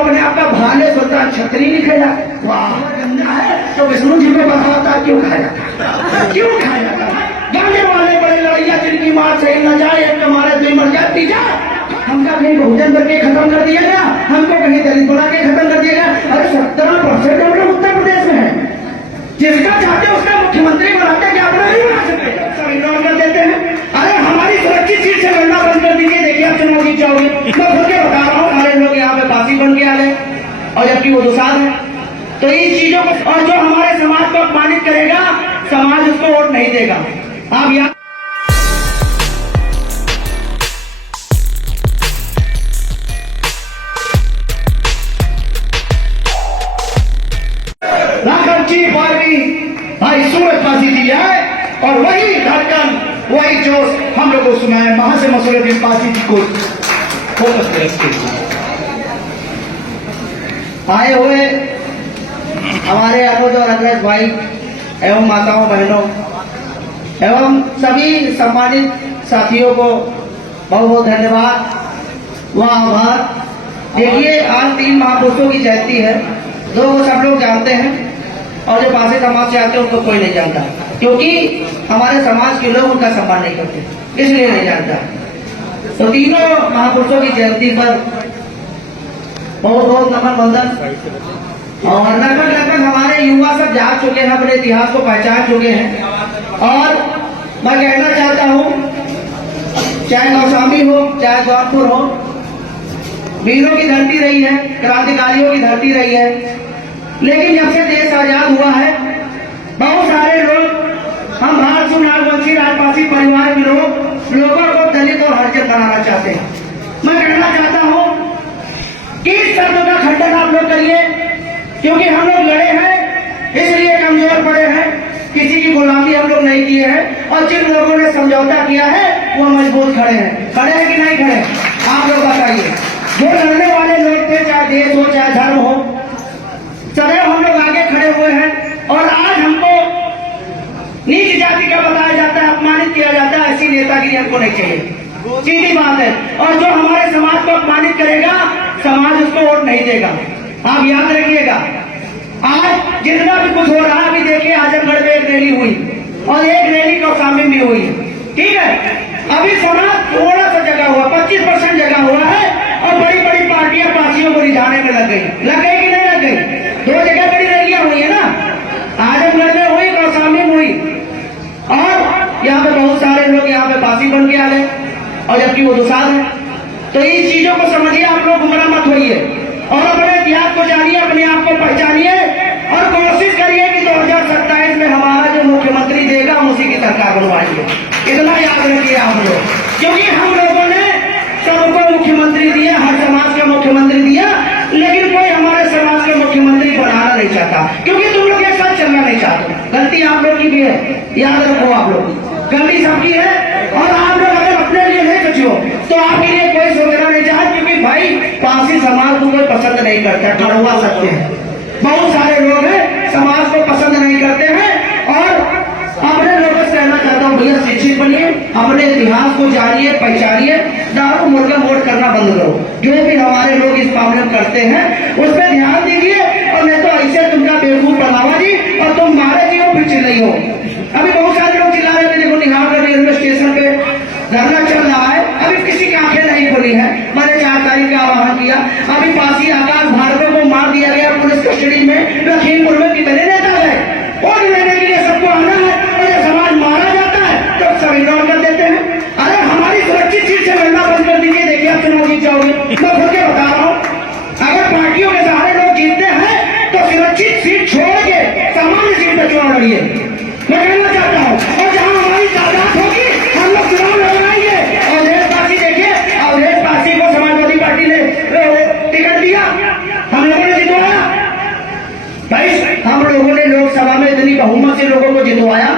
अपने आप का भाले सोचता छतरी नहीं खेला। वाह गंदा है तो विष्णु जी को बताता क्यों खाया जाता, क्यों खाया जाता। गाने वाले बड़े लड़ैया जिनकी मार सही न जाए, एक तुम्हारे दुई मर जाए तीजा। हमका कहीं बहुजन करके खत्म कर दिया गया, हमको कहीं दलित बना के खत्म कर दिया गया। अरे 17% हम लोग उत्तर प्रदेश में है, जिसका चाहते उसका मुख्यमंत्री बनाते, क्या अपना नहीं बना सकते, सब इग्नोर कर देते हैं। अरे हमारी सुरक्षित सीट से लड़ना बंद कर दीजिए, देखिए आप चुनाव जीत जाओगे। मैं खुद के बता रहा हूँ, हमारे लोग यहाँ पे फांसी बन के आ गए और जबकि वो दुसाध है। तो इन चीजों को, और जो हमारे समाज को अपमानित करेगा समाज उसको वोट नहीं देगा। आप यहाँ भाई सूरज फांसी दी है और वही धड़कन वही जोश हम लोग को सुनाए वहां से मसूरुद्दीन फांसी जी को आए हुए हमारे अनुज और अग्रज भाई एवं माताओं बहनों एवं सभी सम्मानित साथियों को बहुत बहुत धन्यवाद व आभार। देखिए आज 3 महापुरुषों की जयंती है, 2 को सब लोग जानते हैं और जो पासे समाज से आते हैं उनको कोई नहीं जानता, क्योंकि हमारे समाज के लोग उनका सम्मान नहीं करते, इसलिए नहीं जानता। तो तीनों महापुरुषों की जयंती पर बहुत बहुत नमन वंदन। और लगभग हमारे युवा सब जाग चुके हैं, अपने इतिहास को पहचान चुके हैं। और मैं कहना चाहता हूँ, चाहे गौस्वामी हो चाहे जौनपुर हो, वीरों की धरती रही है, क्रांतिकारियों की धरती रही है। लेकिन जब से देश आजाद हुआ है, बहुत सारे लोग, हम भारत नागवंशी राजपासी परिवार के लोगों को दलित और हरिजन बनाना चाहते हैं। मैं कहना चाहता हूं कि इस शब्द का खंडन आप लोग करिए, क्योंकि हम लोग लड़े हैं इसलिए कमजोर पड़े हैं, किसी की गुलामी हम लोग नहीं किए हैं। और जिन लोगों ने समझौता किया है वो मजबूत खड़े हैं। खड़े हैं कि नहीं खड़े, आप लोग बताइए। जो लड़ने वाले लोग थे, चाहे देश हो चाहे धर्म हो, सदैव हम लोग आगे खड़े हुए हैं। और आज हमको नीच जाति का बताया जाता है, अपमानित किया जाता है, ऐसी नेतागिरी हमको नहीं चाहिए, सीधी बात है। और जो हमारे समाज को अपमानित करेगा समाज उसको वोट नहीं देगा, आप याद रखिएगा। आज जितना भी कुछ हो रहा है, अभी देखिए आजमगढ़ में एक रैली हुई और एक रैली कौसाम्बी में हुई, ठीक है। अभी समाज थोड़ा सा जगह हुआ, 25% जगह हुआ है और बड़ी बड़ी पार्टियां पार्टियों को रिझाने में लग गई कि नहीं लग गई। 2 जगह बड़ी रैलियां हुई है ना, आजमगढ़ में हुई, कौसाम्बी में हुई। और यहाँ पे बहुत सारे लोग यहाँ पे फांसी बन के आ गए और जबकि वो दुसाध है। तो इन चीजों को समझिए, आप लोग गुमराह मत होइए और अपने इतिहास को जानिए, अपने आप को पहचानिए और कोशिश करिए कि 2027 में हमारा जो मुख्यमंत्री देगा हम उसी की सरकार बनवाएंगे। इतना याद रखिए आप लोग, क्योंकि हम लोगों ने सबको मुख्यमंत्री दिया, हर समाज का मुख्यमंत्री दिया, लेकिन कोई हमारे समाज का मुख्यमंत्री बनाना नहीं चाहता, क्योंकि तुम लोग एक साथ चलना नहीं चाहते। गलती आप लोग की भी है, याद रखो, आप लोग गलती सबकी है। और आप लोग अगर अपने लिए नहीं सोचो तो आपके लिए कोई सोचना नहीं चाहता, क्योंकि भाई पारसी समाज को कोई पसंद नहीं करता, करवा सकते हैं। बहुत सारे लोग हैं समाज को पसंद नहीं करते हैं। और अपने लोगों से कहना चाहता हूँ, भैया शिक्षित बनिए, अपने इतिहास को जानिए, पहचानिए, दारू मुर्गा वोट करना बंद करो। जो भी हमारे लोग इस मामले में करते हैं उस पर ध्यान दीजिए, और नहीं तो ऐसे तुमका बेवकूफ बनावा जी और तुम मारे जी हो फिर चिल्लाई हो। अभी बहुत सारे लोग चिल्ला रहे थे, देखो निहार रेलवे स्टेशन पे धरना चल रहा है, अभी किसी की आंखें नहीं खुली है। मैंने 4 तारीख का आह्वान किया, अभी पासी आकाश भार्गव को मार दिया गया पुलिस कस्टडी में, लखीमपुर में कितने नेता गए, वोट लेने के लिए सबको आना है, और जब समाज मारा जाता है तो सब इग्नोर कर देते हैं। अरे हमारी सुरक्षित सीट से लड़ना बंद कर दीजिए, देखिए आप चुनाव जीत जाओगे। मैं खुद के बता रहा हूँ, अगर पार्टियों के सहारे लोग जीतते हैं तो सुरक्षित सीट छोड़ के सामान्य सीट पर चुनाव लड़िए, मैं कहना चाहता हूँ। और जहाँ हमारी तादाद होगी हम लोग चुनाव लड़ाएंगे। और देशवासी देखिए, और देशवासी को समाजवादी पार्टी ने टिकट दिया, हम लोगों ने जितवाया भाई, हम लोगों ने लोकसभा में इतनी बहुमत से लोगों को जितवाया।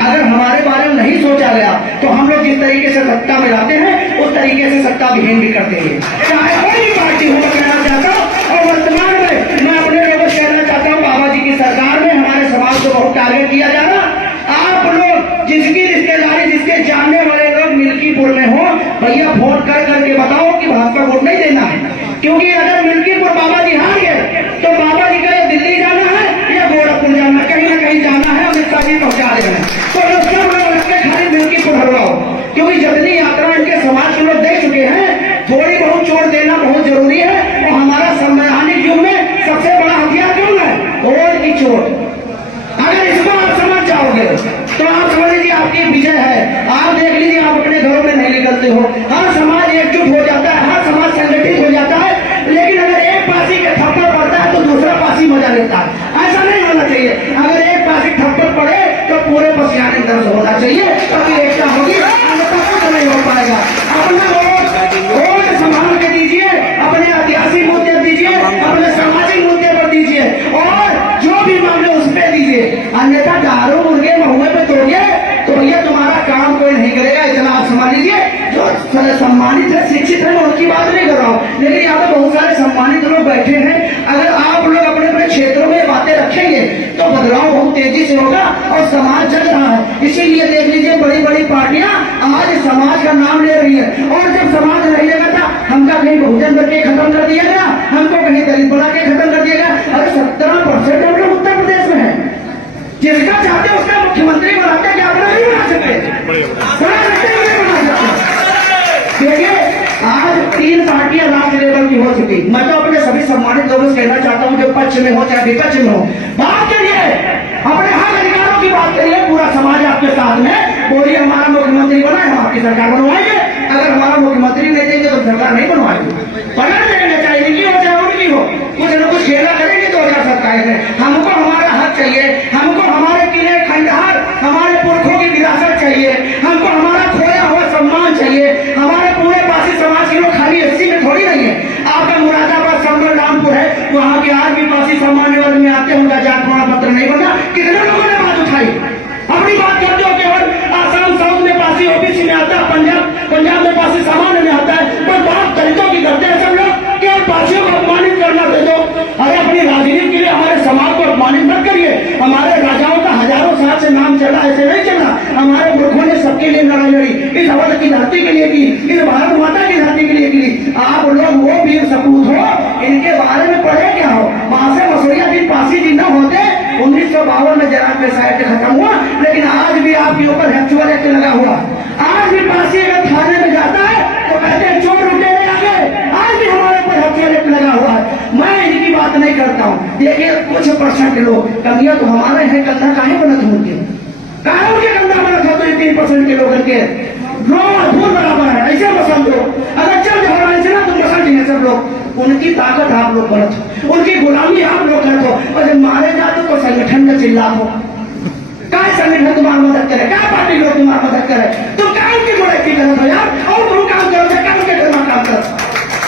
अगर हमारे बारे में नहीं सोचा गया तो हम लोग जिस तरीके से सत्ता में लाते हैं उस तरीके से सत्ता विहीन भी कर देंगे, चाहे कोई भी पार्टी हो। मैं कहना चाहता हूँ, और वर्तमान में मैं अपने लोगों से कहना चाहता हूँ, बाबा जी की सरकार में हमारे समाज को बहुत टारगेट किया जा रहा। आप लोग जिसकी रिश्तेदारी, जिसके जानने वाले लोग मिल्कीपुर में हो, भैया फोन कर करके बताओ कि भाजपा वोट नहीं देना है, क्योंकि अगर मिल्कीपुर बाबा जी हर समाज एकजुट हो जाता है, हर समाज संगठित हो जाता है, लेकिन अगर एक पासी के थप्पड़ पड़ता है तो दूसरा पासी मजा लेता है। ऐसा नहीं होना चाहिए। अगर एक पासी थप्पड़ पड़े तो पूरे पसियाने दर्द होना चाहिए, तभी एकता होगी, अन्यथा कुछ नहीं हो पाएगा। अपना वोट संभाल के दीजिए, अपने ऐतिहासिक मुद्दे दीजिए, अपने सामाजिक मुद्दे पर दीजिए, और जो भी मामले उस पर दीजिए। अन्यथा दारू मुर्गे महुए पे दोगे तो ये तुम्हारा काम कोई नहीं करेगा। इतना आप समझ लीजिए। जो सम्मानित है, शिक्षित है, मैं उनकी बात नहीं कर रहा हूँ, लेकिन यहाँ पे बहुत सारे सम्मानित लोग बैठे हैं। अगर आप लोग अपने अपने क्षेत्रों में बातें रखेंगे तो बदलाव बहुत तेजी से होगा, और समाज जग रहा है। इसीलिए देख लीजिए, बड़ी बड़ी पार्टियां आज समाज का नाम ले रही है, और जब समाज रहेगा था, हमका कहीं बहुजन करके खत्म कर दिया गया, हमको कहीं दलित बना के खत्म कर दिया गया। अरे 17% हम लोग उत्तर प्रदेश में है, जिसका चाहते हैं उसका मुख्यमंत्री बनाते, क्या अपना नहीं बना सकते? बना सकते हैं, नहीं बना सकते? देखिए, आज 3 पार्टियां राज्य लेवल की हो चुकी। मैं तो अपने सभी सम्मानित लोगों से कहना चाहता हूं, जो पक्ष में हो चाहे विपक्ष में हो, बात करिए, अपने हक अधिकारों की बात करिए। पूरा समाज आपके साथ में, बोलिए हमारा मुख्यमंत्री बना, हम आपकी सरकार बनवाएंगे। अगर हमारा मुख्यमंत्री नहीं देंगे तो सरकार नहीं बनवाएंगे। बना देंगे, चाहे इनकी हो चाहे उनकी हो, कुछ न कुछ खेला करेंगे 2027 में। हमको हमारा हक चाहिए, हमको हमारे किले खंडहर, हमारे पुरखों की विरासत चाहिए, हमको हमारा खोया हुआ सम्मान चाहिए। हमारे पूरे पासी समाज के लोग खाली 80 में थोड़ी नहीं है। आपका मुरादाबाद संबल रामपुर है, वहां के आज भी पासी सम्मान लेवल में आते हैं, उनका जात प्रमाण पत्र नहीं बना। कितने लोगों ने बात उठाई? अपनी बात करते हो केवल आसाम साउथ में पासी ओबीसी में आता है, पंजाब में पासी सामान्य में आता है, पर बात दलितों की करते हैं सब लोग। केवल पासियों को अपमानित करना दे दो। अरे अपनी राजनीति के लिए हमारे समाज को अपमानित मत करिए। हमारे राजाओं का हजारों साल से नाम चला, ऐसे नहीं चला। हमारे मूर्खों ने सबके लिए लड़ाई लड़ी, इस अवध की धरती के लिए की, इस भारत माता की धरती के लिए की। आप लोग वो वीर सपूत हो, इनके बारे में पढ़े क्या हो? वहां से मसूरिया दिन पासी जिंदा होते 1952 में जरा पैसा एक्ट खत्म हुआ, लेकिन आज भी आपके ऊपर हैप्चुअल एक्ट लगा हुआ। आज भी पासी अगर थाने में जाता है तो कहते हैं चोर लुटेरे आ गए। आज भी हमारे ऊपर हैप्चुअल एक्ट लगा हुआ है। मैं इनकी बात नहीं करता हूँ। देखिए, कुछ परसेंट लोग, कमियां तो हमारे हैं, कंधा काहे बनत होंगे, काहे उनके कंधा बनत होते हैं? 3% के लोगों के धूल बराबर है, ऐसे मसल दो। अगर चल जाए ना तुम मसल जाए सब लोग। उनकी ताकत आप लोग बनत हो, उनकी गुलामी आप लोग करते हो, और जब मारे जाते तो संगठन का चिल्ला हो। क्या संगठन तुम्हारी मदद करे? क्या पार्टी लोग तुम्हारी मदद करे? तुम काम की बुराई करत हो यार, और तुम काम करो, काम के घर में काम करो,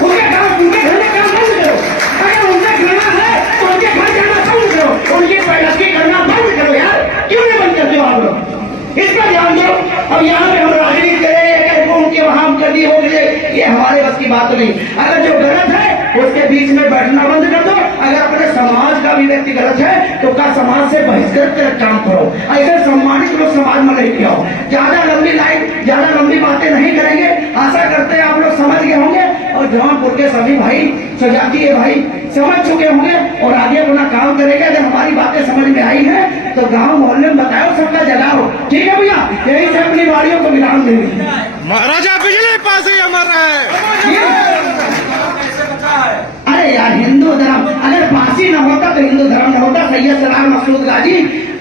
उनके घर में काम बंद करो। अगर उनसे करना है तो उनके घर जाना बंद करो, उनकी पैरवी करना बंद करो यार। क्यों नहीं बंद करते हो आप लोग? इस पर ध्यान दो। अब यहाँ पे हम राजनीति करें, उनके वहां कर दिए हो गए, ये हमारे बस की बात नहीं। अगर जो गलत है उसके बीच में बैठना बंद कर दो। अगर अपने समाज का भी व्यक्ति गलत है तो का समाज से बहिष्कृत कर काम करो। ऐसे सम्मानित लोग समाज में लेके आओ। ज्यादा लंबी लाइन, ज्यादा लंबी बातें नहीं करेंगे। आशा करते हैं आप लोग समझ गए होंगे, और जौनपुर के सभी भाई, सजातीय भाई समझ चुके होंगे, और आगे अपना काम करेंगे। अगर हमारी बातें समझ में आई है तो गांव मोहल्ले में बताओ, सबका जगाओ। ठीक है भैया, यही से अपनी बाड़ियों को विराम देंगे। महाराजा बिजली पास ही अमर रहे। अरे यार, हिंदू धर्म अगर फांसी न होता तो हिंदू धर्म न होता। सैयद सलाम मसूद गाजी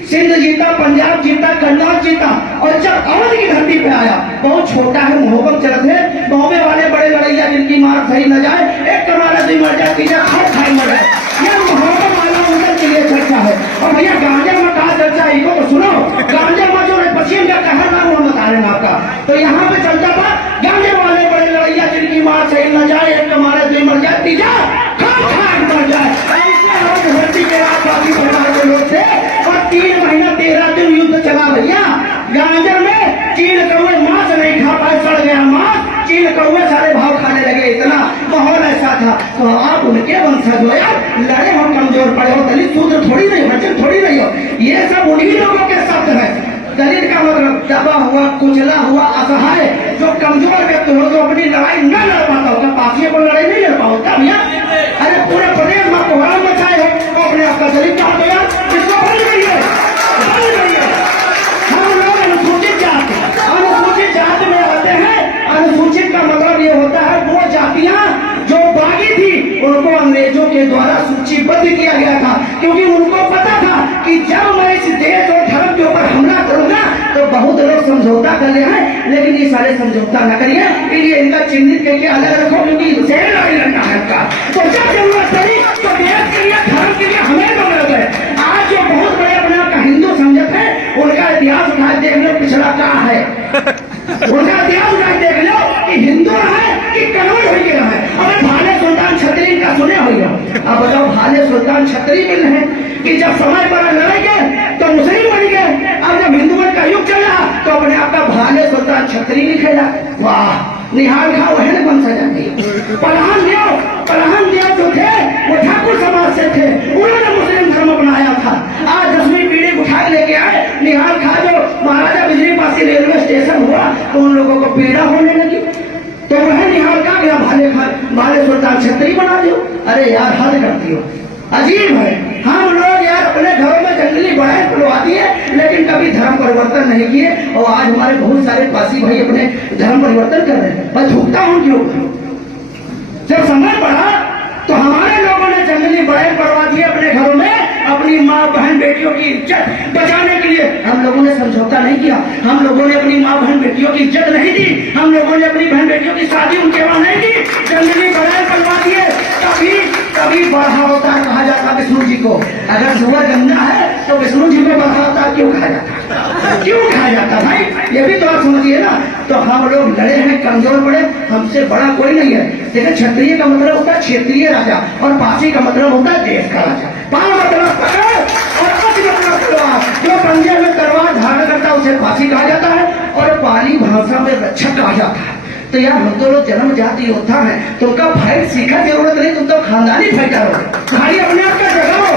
सिंध जीता, पंजाब जीता, कन्नौज जीता, और जब अवध की धरती पे आया, बहुत छोटा है, मोहब्बत चलत है, बॉम्बे वाले बड़े लड़ैया जिनकी मार सही न जाए, एक कमाला दी मर जाए, तीजा खट खाई मर जाए। ये मोहब्बत वाला उनके के लिए चर्चा है। और भैया गांजे में कहा चर्चा है, इनको तो सुनो। गांजे में जो पश्चिम का कहर नाम वो बता रहे हैं आपका, तो यहाँ पे चलता था गांजे वाले बड़े लड़ैया जिनकी मार सही न जाए, एक कमाले दी मर जाए, तीजा खट खाई मर जाए। ऐसे लोग धरती के आसपासी परिवार के लोग थे, और 3 महीना 13 दिन युद्ध चला भैया। गांजर में चील कौए मांस नहीं खा पाए, सड़ गया मांस, चील कौए सारे भाव खाने लगे, इतना माहौल ऐसा था। तो आप उनके वंशज हो यार, लड़े हो, कमजोर पड़े हो, दलित शूद्र थोड़ी नहीं हो, बच्चे थोड़ी नहीं हो। ये सब उन्हीं लोगों के शब्द है। दलित का मतलब दबा हुआ, कुचला हुआ, असहाय, जो कमजोर व्यक्ति हो, जो अपनी लड़ाई न लड़ पाता होगा, पासियों को लड़ाई नहीं लड़ पाता भैया। अरे पूरे प्रदेश में कोहराम मचाए हो, तो अपने आपका दलित कहा तो यार, इसको बंद करिए, बंद करिए। हम लोग अनुसूचित जात में आते हैं। अनुसूचित का मतलब ये होता है वो जातियां जो बागी थी, उनको अंग्रेजों के द्वारा सूचीबद्ध किया गया था, क्योंकि उनको पता था कि जब मैं इस देश और धर्म के ऊपर ऊपर हमला करूंगा तो बहुत लोग समझौता कर ले हैं, लेकिन ये सारे समझौता न करिए, इसलिए इनका चिन्हित करके अलग रखो, क्योंकि शेर लड़ाई लड़ना है इनका। तो जब जरूरत पड़ी तो देश के लिए, धर्म के लिए हमें जरूरत है। आज जो बहुत बड़े अपने आप का हिंदू समझते हैं, उनका इतिहास उठा देख लो पिछला क्या है, उनका इतिहास उठा देख लो कि हिंदू है कि कन्वर्ट हो गया है। अब भाले सुल्तान छतरी का सुने हो गया, अब बताओ भाले सुल्तान छतरी मिल रहे कि जब समय पर लड़ेंगे तो मुस्लिम बन गए, अब जब हिंदुओं का युग चला तो अपने आप का भाले सुल्तान छतरी लिखेला। वाह, निहाल खा वह बन सजा। पलहन देव जो थे वो ठाकुर समाज से थे, उन्होंने मुस्लिम धर्म अपनाया था। आज 10वीं पीढ़ी उठा लेके आए निहाल खा, जो महाराजा बिजली पासी रेलवे स्टेशन हुआ तो उन लोगों को पीड़ा होने लगी, तो वह निहाल का गया भाले सुल्तान छतरी बना दियो। अरे यार हद करती हो, अजीब है। हम लोग यार अपने घरों में जंगली बढ़ाई खुलवा दिए, लेकिन कभी धर्म परिवर्तन नहीं किए, और आज हमारे बहुत सारे पासी भाई अपने धर्म परिवर्तन कर रहे हैं। मैं थूकता हूं क्यों? जब समय बढ़ा तो हमारे लोगों ने जंगली बढ़ाई करवा दिए अपने घरों में, अपनी माँ बहन बेटियों की इज्जत बचाने के लिए। हम लोगों ने समझौता नहीं किया, हम लोगों ने अपनी माँ बहन बेटियों की इज्जत नहीं दी, हम लोगों ने अपनी बहन बेटियों की शादी उनके वहां नहीं की, जंगली बढ़ाई करवा दिए। कभी बढ़ा अवतार कहा जाता विष्णु जी को। अगर सुबह गंगा है तो विष्णु जी को बढ़ा अवतार क्यों कहा जाता? क्यों कहा जाता भाई? ये भी तो आप समझिए ना। तो हम लोग लड़े हैं, कमजोर पड़े, हमसे बड़ा कोई नहीं है। देखिए, क्षत्रिय का मतलब होता है क्षेत्रीय राजा, और पासी का मतलब होता है देश का राजा। पाँव मतलब पकड़ और पति मतलब तलवार, जो पंजे में तलवार धारण करता है उसे पासी कहा जाता है, और पाली भाषा में रक्षक कहा जाता है। तो यार हम तो लोग जन्म जाति योद्धा हैं, तुमका फाइट सीखा जरूरत नहीं, तुम तो खानदानी फाइटर हो। भाई अपने आप का जगाओ,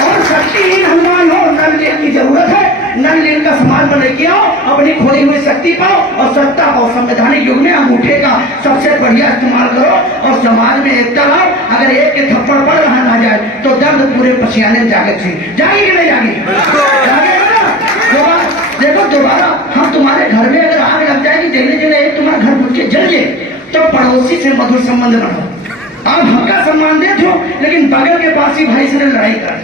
और शक्तिहीन हनुमान हो, नल लीन की जरूरत है, नल लीन का समाज बने के आओ, अपनी खोई हुई शक्ति पाओ और सत्ता पाओ। संवैधानिक युग में अंगूठे का सबसे बढ़िया इस्तेमाल करो और समाज में एकता लाओ। अगर एक के थप्पड़ पड़ रहा ना जाए तो दर्द पूरे पसियाने में जागे थे, जाएगी कि नहीं जाएगी? देखो दोबारा हम तुम्हारे घर में अगर आग लग जाएगी, जगह जगह एक तुम्हारा घर घुस के जल जाए, तो पड़ोसी से मधुर संबंध न हो। आप हमका सम्मान देते हो, लेकिन बगल के पासी भाई से लड़ाई कर,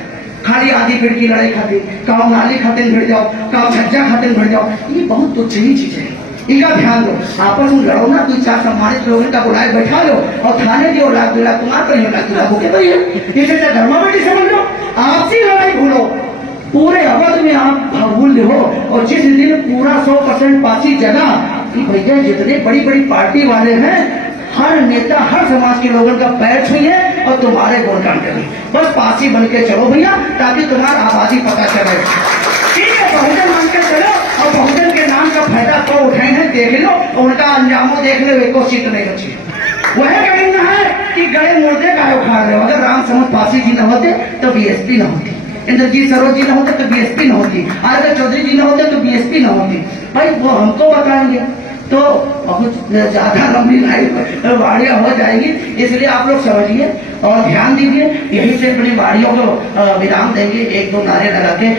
खाली आधी पेड़ की लड़ाई खाती, काव नाली खाते भिड़ जाओ, काव छज्जा खाते भिड़ जाओ, ये बहुत तुच्छ ही चीज है। इनका ध्यान दो, आपस में लड़ो ना, 2-4 सम्मानित लोगों का बुलाए बैठा लो और थाने की लाख 2 लाख तुम्हारा कहीं लाख 2 लाख होके तो ये इसे धर्मा बेटी समझ लो। आपसी लड़ाई भूलो, पूरे अवध में आप भूल हो। और जिस दिन पूरा 100% पासी जगह कि भैया जितने बड़ी बड़ी पार्टी वाले हैं, हर नेता हर समाज के लोगों का पैर छुइए और तुम्हारे गुणगान करें। बस पासी बन के चलो भैया, ताकि तुम्हारा आबादी पता चले। ठीक है, बहुजन मान के चलो, और बहुजन के नाम का फायदा तो उठाए हैं, देख लो, उनका अंजामों देख लो, एको सीट नहीं बची। वह कहना है कि गए मुर्दे का उखाड़ रहे हो। अगर राम समझ पासी जी न होते तो बीएसपी न होती, इंद्रजीत सरोज जी न होते तो बीएसपी न होती, आरके चौधरी जी न होते तो बीएसपी न होती। भाई वो हमको बताएंगे तो बहुत ज्यादा लंबी लाइन वाड़ियां हो जाएगी, इसलिए आप लोग समझिए और ध्यान दीजिए। यही से अपनी वाड़ियों को विराम देंगे, 1-2 नारे लगा के।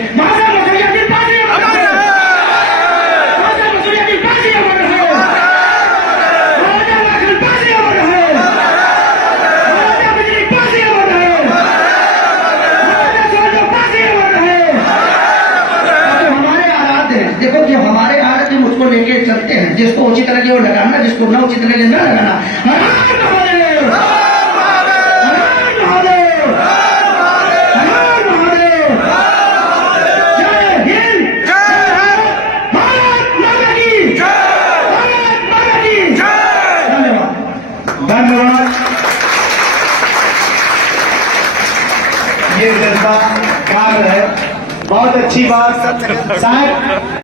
देखो कि हमारे आदत हम उसको लेके चलते हैं, जिसको उचित लगे वो लगाना, जिसको न उचित लगे न लगाना। धन्यवाद। ये जज्बा है, बहुत अच्छी बात साहब।